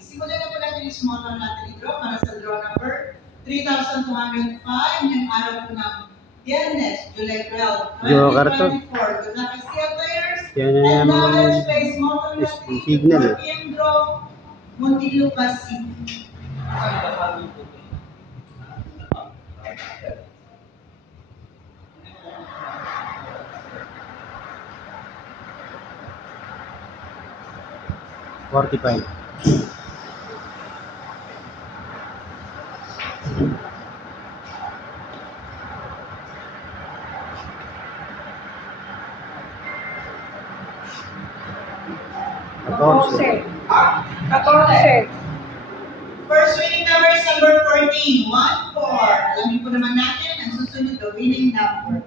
Simulan na po natin yung small round natin i-draw para sa draw number 3,205 ngayong araw po ng Biyernes, July 12, 2024. Good luck, STL players. Yan And now yung let's play small round natin signal. 4 p.m. draw, Muntinlupa City. 45. First winning number is number 14, 1-4. Alamin po naman natin ang susunod na winning number.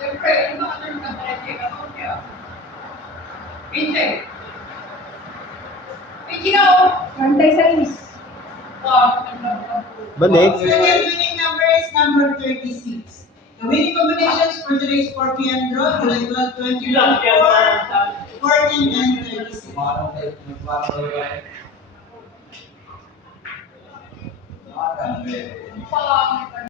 Siyempre, yung mga nang nagpapalit ka mo kaya. Pinche. Pinche na o! 36. Balik. Second winning number is number 36. The winning combinations for today's 4 p.m. draw, July 12, 2024, 14 and 36. Pang